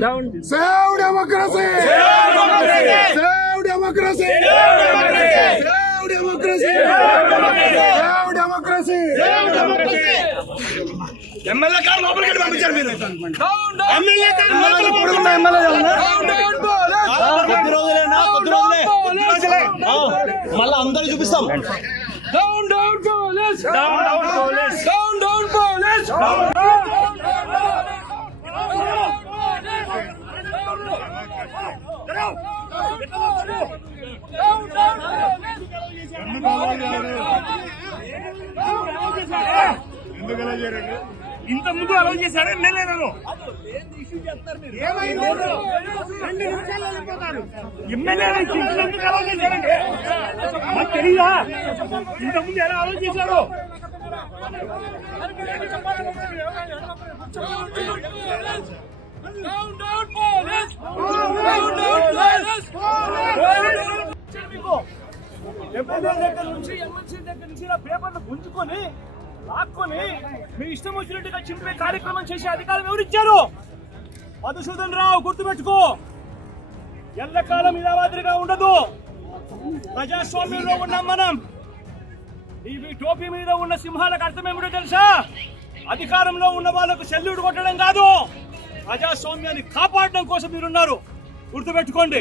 Save democracy! Save democracy! Save democracy! Save democracy! MLA గారు లోపలికి పంపించారు మీరు. ఎమ్మెల్యే గారు లోపలికి పడుకున్న ఎమ్మెల్యే కొద్ది రోజులే మళ్ళీ అందరూ చూపిస్తాం. Down down police, down down police, down down police, ఇంత ముందు అలౌ చేశాడు ఎమ్మెల్యే గారు. ఎమ్మెల్యే ఎందుకు అలౌ చేశారండి మాకు తెలీదా? ఇంత ముందు ఎలా అలౌ చేశారు? ఎమ్మెల్యే దగ్గర నుంచి ఎమ్మెల్సీ దగ్గర నుంచి పేపర్లు గుంజుకొని లాక్కొని మీ ఇష్టం వచ్చినట్టుగా చింపే కార్యక్రమం చేసే అధికారం ఎవరిచ్చారు? మధుసూదన్ రావు, గుర్తుపెట్టుకో, ఎల్లకాలం ఇలా మాదిరిగా ఉండదు. ప్రజాస్వామ్యంలో ఉన్నాం మనం. ఈ టోపీ మీద ఉన్న సింహాలకు అర్థం ఏమిటో తెలుసా? అధికారంలో ఉన్న వాళ్ళకు సెల్యూట్ కొట్టడం కాదు, ప్రజాస్వామ్యాన్ని కాపాడడం కోసం మీరున్నారు. గుర్తుపెట్టుకోండి.